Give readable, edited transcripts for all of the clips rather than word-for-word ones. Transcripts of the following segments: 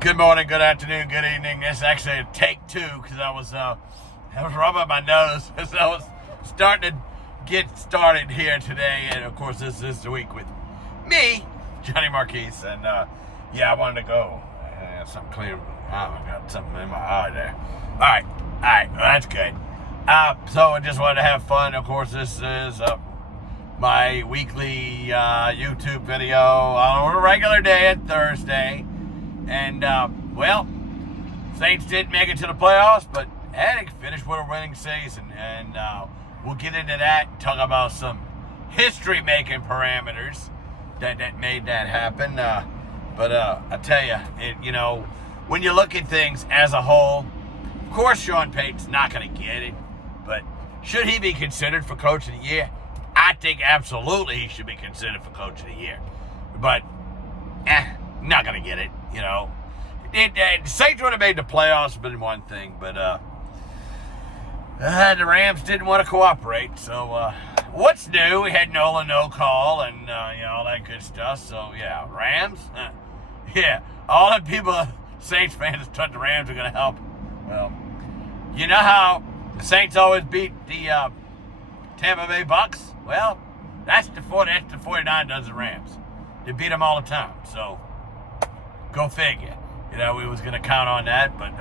Good morning, good afternoon, good evening. This is actually a take two because I was rubbing my nose as I was starting to get started here today. And of course, this is the week with me, Johnny Marquise. And I wanted to go. Something clear. Oh, I got something in my eye there. All right. Well, that's good. So I just wanted to have fun. Of course, this is my weekly YouTube video on a regular day at Thursday. And, Saints didn't make it to the playoffs, but they finished with a winning season. And we'll get into that and talk about some history-making parameters that made that happen. But I tell you, when you look at things as a whole, of course Sean Payton's not going to get it. But should he be considered for Coach of the Year? I think absolutely he should be considered for Coach of the Year. But, not going to get it, The Saints would have made the playoffs, been one thing, but the Rams didn't want to cooperate. So, what's new? We had Nolan no call and, all that good stuff. So, Rams? All the people, Saints fans, thought the Rams were going to help. Well, you know how the Saints always beat the Tampa Bay Bucks? Well, that's the 49 does the Rams. They beat them all the time. So, go figure. We was going to count on that, but,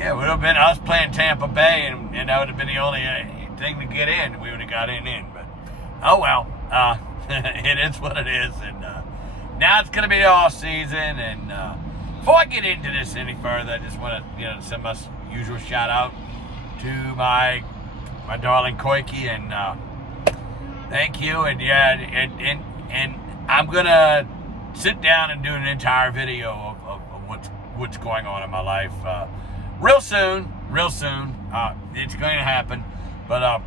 it would have been us playing Tampa Bay, and that would have been the only thing to get in. We would have got in. But, oh well, it is what it is, and now it's going to be the off season, and before I get into this any further, I just want to, send my usual shout out to my darling Koike, and thank you, and and I'm going to sit down and do an entire video of what's going on in my life real soon. It's going to happen. But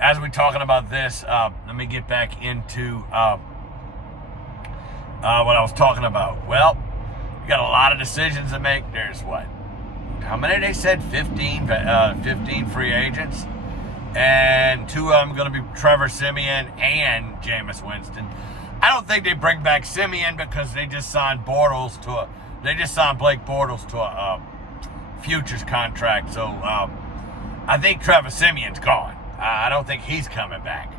as we're talking about this, let me get back into what I was talking about. Well, you got a lot of decisions to make. There's how many they said? 15 free agents, and 2 of them going to be Trevor Siemian and Jameis Winston. I don't think they bring back Siemian because they just signed Blake Bortles to a futures contract. So I think Trevor Siemian's gone. I don't think he's coming back.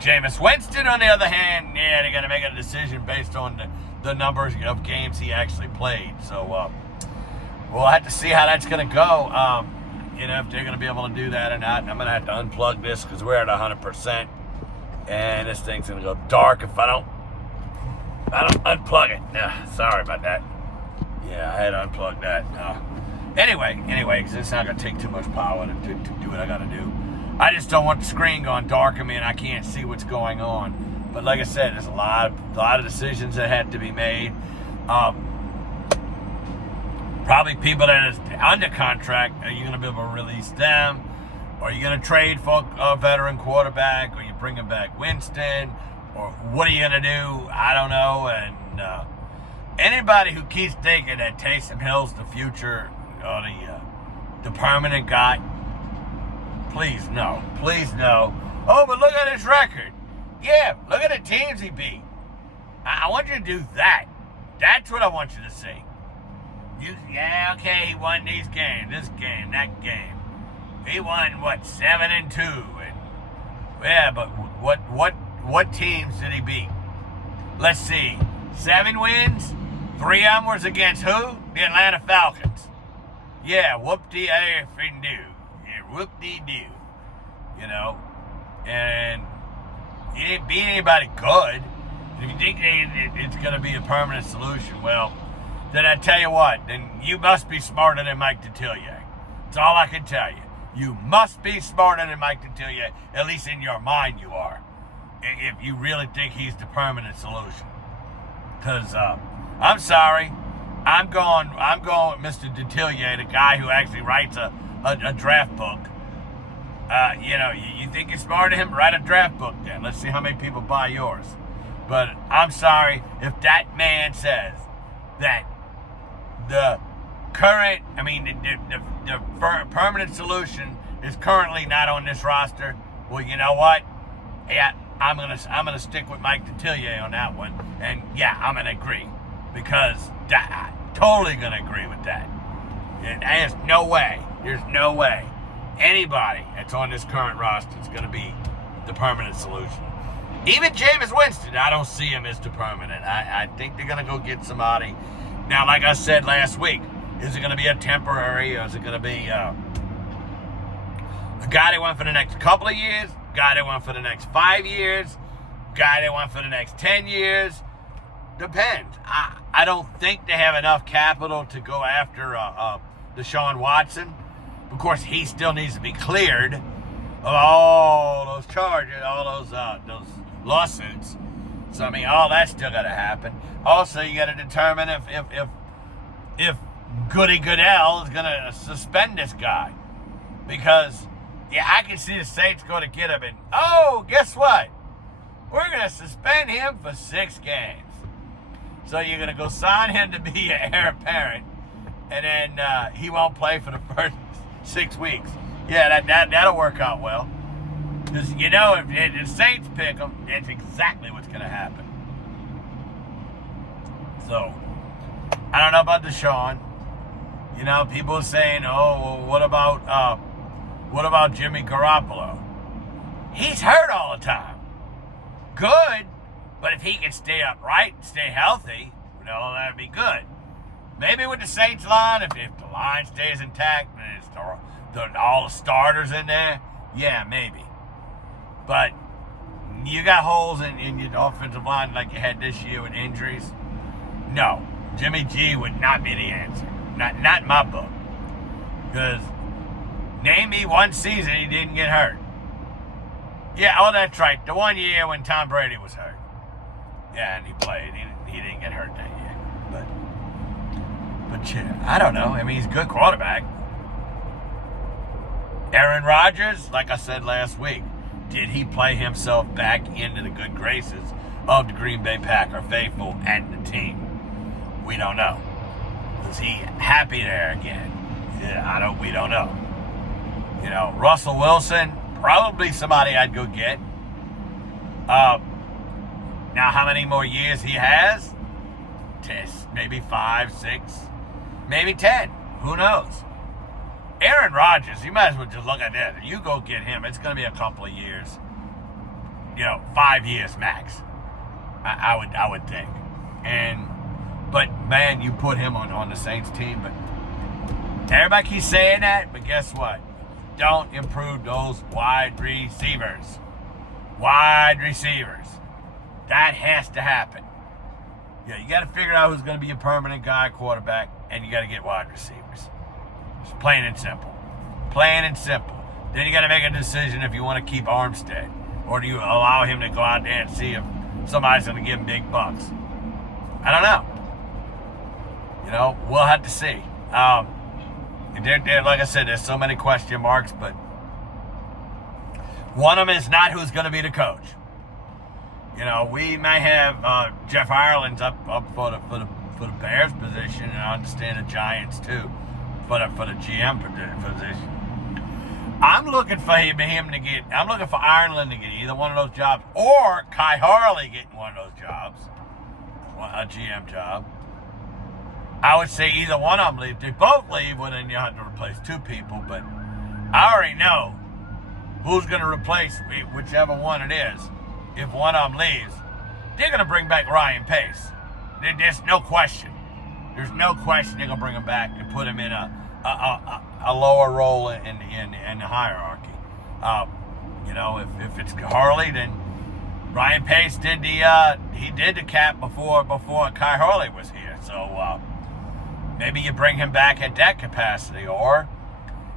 Jameis Winston, on the other hand, they're going to make a decision based on the numbers of games he actually played. So we'll have to see how that's going to go. If they're going to be able to do that or not. I'm going to have to unplug this because we're at 100%. And this thing's going to go dark if I don't unplug it. Sorry about that. I had to unplug that. Anyway, because it's not going to take too much power to do what I got to do. I just don't want the screen going dark on me and I can't see what's going on. But like I said, there's a lot of decisions that had to be made. Probably people that are under contract, are you going to be able to release them? Are you going to trade for a veteran quarterback? Are you bringing back Winston? Or what are you going to do? I don't know. And anybody who keeps thinking that Taysom Hill's the future or the permanent guy, please no. Oh, but look at his record. Yeah, look at the teams he beat. I want you to do that. That's what I want you to see. He won these games, this game, that game. He won 7-2, but what teams did he beat? Let's see, 7 wins, 3 of them was against who? The Atlanta Falcons. Whoop-de-effing-do. Whoop-de-do. And he didn't beat anybody good. If you think it's going to be a permanent solution, well, then I tell you what, then you must be smarter than Mike Detillier. That's all I can tell you. You must be smarter than Mike Detillier, at least in your mind you are, if you really think he's the permanent solution. Because, I'm sorry, I'm going with Mr. Detillier, the guy who actually writes a draft book. You think you're smarter than him? Write a draft book then. Let's see how many people buy yours. But I'm sorry, if that man says that the permanent solution is currently not on this roster, well, you know what? I'm gonna stick with Mike Detillier on that one, and I'm gonna agree because Totally going to agree with that. There's no way anybody that's on this current roster is going to be the permanent solution. Even Jameis Winston, I don't see him as the permanent. I think they're going to go get somebody. Now, like I said last week, is it going to be a temporary, or is it going to be a guy they want for the next couple of years, guy they want for the next 5 years, guy they want for the next 10 years? Depends. I don't think they have enough capital to go after Deshaun Watson. Of course, he still needs to be cleared of all those charges, all those lawsuits. So I mean, all that's still got to happen. Also, you got to determine if Goody Goodell is going to suspend this guy, because I can see the Saints go to get him, and guess what? We're going to suspend him for 6 games. So you're going to go sign him to be an heir apparent, and then he won't play for the first 6 weeks. Yeah, that'll work out well. Because, if the Saints pick him, it's exactly what's going to happen. So, I don't know about Deshaun. People are saying, what about Jimmy Garoppolo? He's hurt all the time. Good, but if he can stay upright and stay healthy, that'd be good. Maybe with the Saints line, if the line stays intact and it's all the starters in there, yeah, maybe. But you got holes in your offensive line like you had this year with injuries. No, Jimmy G would not be the answer. Not in my book. Because name me one season he didn't get hurt. Yeah, that's right. The 1 year when Tom Brady was hurt. Yeah, and he played. He didn't get hurt that year. But I don't know. I mean, he's a good quarterback. Aaron Rodgers, like I said last week, did he play himself back into the good graces of the Green Bay Packer faithful and the team? We don't know. Is he happy there again? Yeah, we don't know. Russell Wilson, probably somebody I'd go get. Now, how many more years he has? Maybe 5, 6, maybe 10. Who knows? Aaron Rodgers, you might as well just look at that. You go get him. It's going to be a couple of years. 5 years max. I would think. But man, you put him on the Saints team. But everybody keeps saying that. But guess what? Don't improve those wide receivers. That has to happen. Yeah, you got to figure out who's going to be a permanent guy quarterback, and you got to get wide receivers. It's plain and simple. Then you got to make a decision if you want to keep Armstead, or do you allow him to go out there and see if somebody's going to give him big bucks. I don't know. We'll have to see. Like I said, there's so many question marks, but one of them is not who's going to be the coach. We may have Jeff Ireland's up for the Bears position, and I understand the Giants too, for the GM position. I'm looking for Ireland to get either one of those jobs, or Kai Harley getting one of those jobs, a GM job. I would say either one of them leave. They both leave, well, then you have to replace 2 people, but I already know who's going to replace whichever one it is. If one of them leaves, they're going to bring back Ryan Pace. There's no question. They're going to bring him back and put him in a lower role in the hierarchy. If it's Harley, then Ryan Pace did the cap before Kai Harley was here. So maybe you bring him back at that capacity, or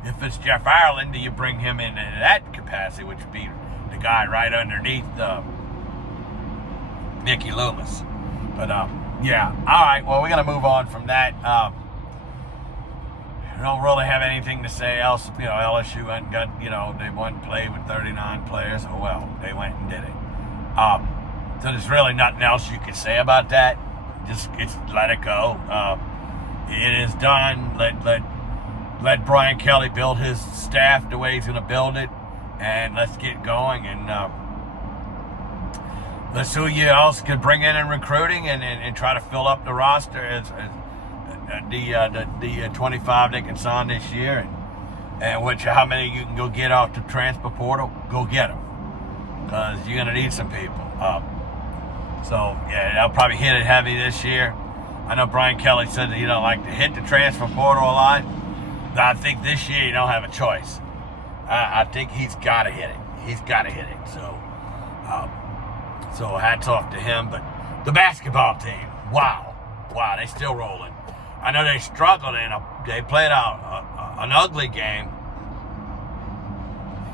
if it's Jeff Ireland, do you bring him in that capacity, which would be the guy right underneath Mickey Loomis. But yeah, all right. Well, we're gonna move on from that. I don't really have anything to say else. LSU went and got, they went and played with 39 players. Oh well, they went and did it. So there's really nothing else you could say about that. Just let it go. It is done. Let Brian Kelly build his staff the way he's gonna build it, and let's get going. And let's see who you else could bring in recruiting and try to fill up the roster as the 25 they can sign this year, and how many you can go get off the transfer portal, go get them, because you're going to need some people. So, yeah, they'll probably hit it heavy this year. I know Brian Kelly said that you don't like to hit the transfer portal a lot. But I think this year you don't have a choice. I think he's got to hit it. He's got to hit it. So hats off to him. But the basketball team, wow, they still rolling. I know they struggled they played out an ugly game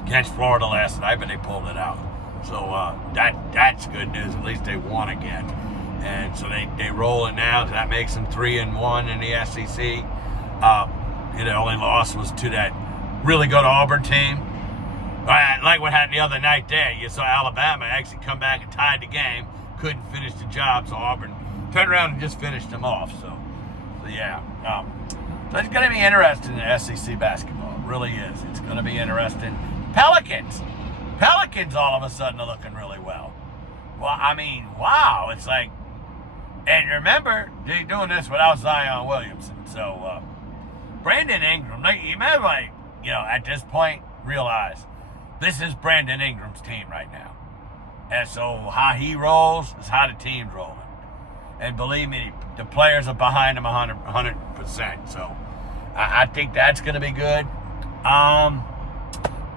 against Florida last night, but they pulled it out. So that's good news. At least they won again. And so they rolling now. That makes them 3-1 in the SEC. The only loss was to that really good Auburn team. Like what happened the other night there. You saw Alabama actually come back and tied the game. Couldn't finish the job, so Auburn turned around and just finished them off. So yeah. So it's going to be interesting in SEC basketball. It really is. It's going to be interesting. Pelicans all of a sudden are looking really well. Well, I mean, wow. It's like, and remember, they're doing this without Zion Williamson. So, Brandon Ingram, you may at this point realize this is Brandon Ingram's team right now. And so how he rolls is how the team's rolling. And believe me, the players are behind him 100%. So I think that's going to be good.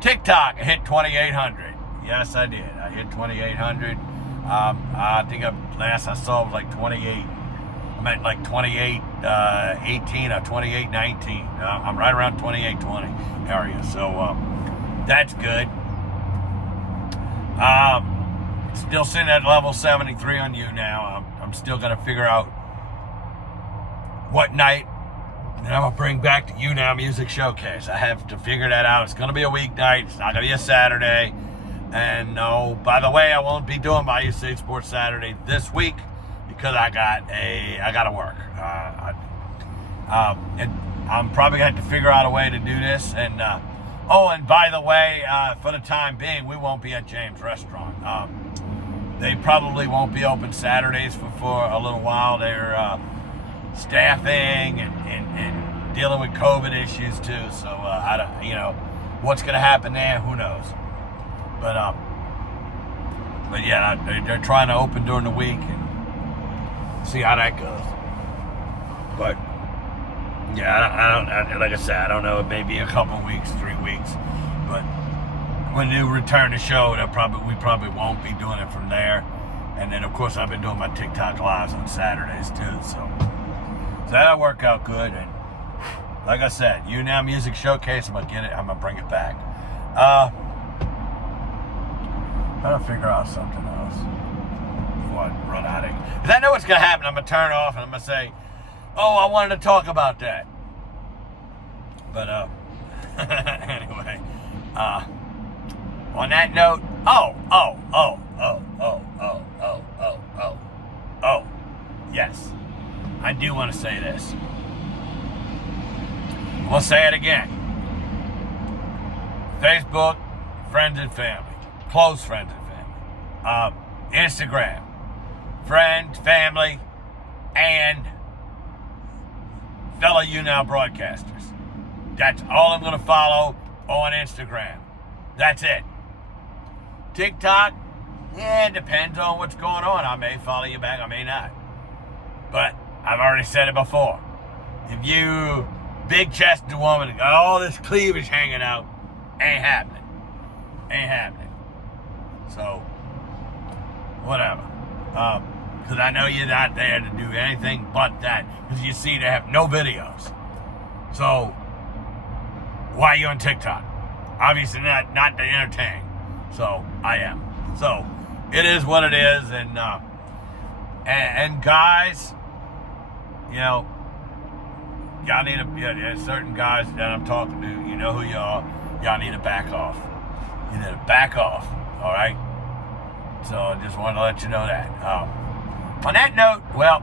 TikTok, I hit 2,800. Yes, I did. I hit 2,800. I think last I saw was like 28. I'm at like 28.18 or 28.19. I'm right around 28.20 area. So that's good. Still sitting at level 73 on YouNow. I'm still going to figure out what night and I'm going to bring back the YouNow Music Showcase. I have to figure that out. It's going to be a weeknight. It's not going to be a Saturday. And no, by the way, I won't be doing my USA Sports Saturday this week because I got to work. And I'm probably going to have to figure out a way to do this. And and by the way, for the time being, we won't be at James Restaurant. They probably won't be open Saturdays for a little while. They're staffing and dealing with COVID issues too. So I don't, what's going to happen there? Who knows? But yeah, they're trying to open during the week and see how that goes. But yeah, I don't like I said, I don't know. It may be a couple weeks, 3 weeks, but when they return the show, we probably won't be doing it from there. And then of course I've been doing my TikTok lives on Saturdays too, so that'll work out good. And like I said, YouNow Music Showcase, I'm gonna bring it back. Trying to figure out something else before I run out of it. Because I know what's going to happen. I'm going to turn off and I'm going to say, I wanted to talk about that. But, anyway, on that note, yes, I do want to say this. We'll say it again. Facebook, friends and family. Close friends and family. Instagram, friends, family, and fellow YouNow broadcasters. That's all I'm going to follow on Instagram. That's it. TikTok, it depends on what's going on. I may follow you back, I may not. But I've already said it before. If you big-chested woman got all this cleavage hanging out, ain't happening. Ain't happening. So, whatever. Because I know you're not there to do anything but that. Because you see, they have no videos. So, why are you on TikTok? Obviously not to entertain. So, I am. So, it is what it is. And guys, y'all need to, certain guys that I'm talking to, you know who you are. Y'all need to back off. You need to back off. All right. So I just wanted to let you know that. On that note, well,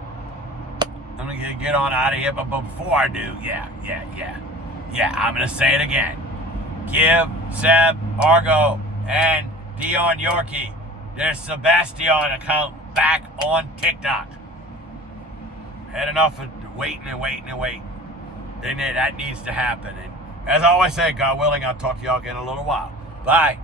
I'm gonna get on out of here. But before I do, I'm gonna say it again. Give Seb, Argo, and Dion Yorkie their Sebastian account back on TikTok. Had enough of waiting. Then that needs to happen. And as I always say, God willing, I'll talk to y'all again in a little while. Bye.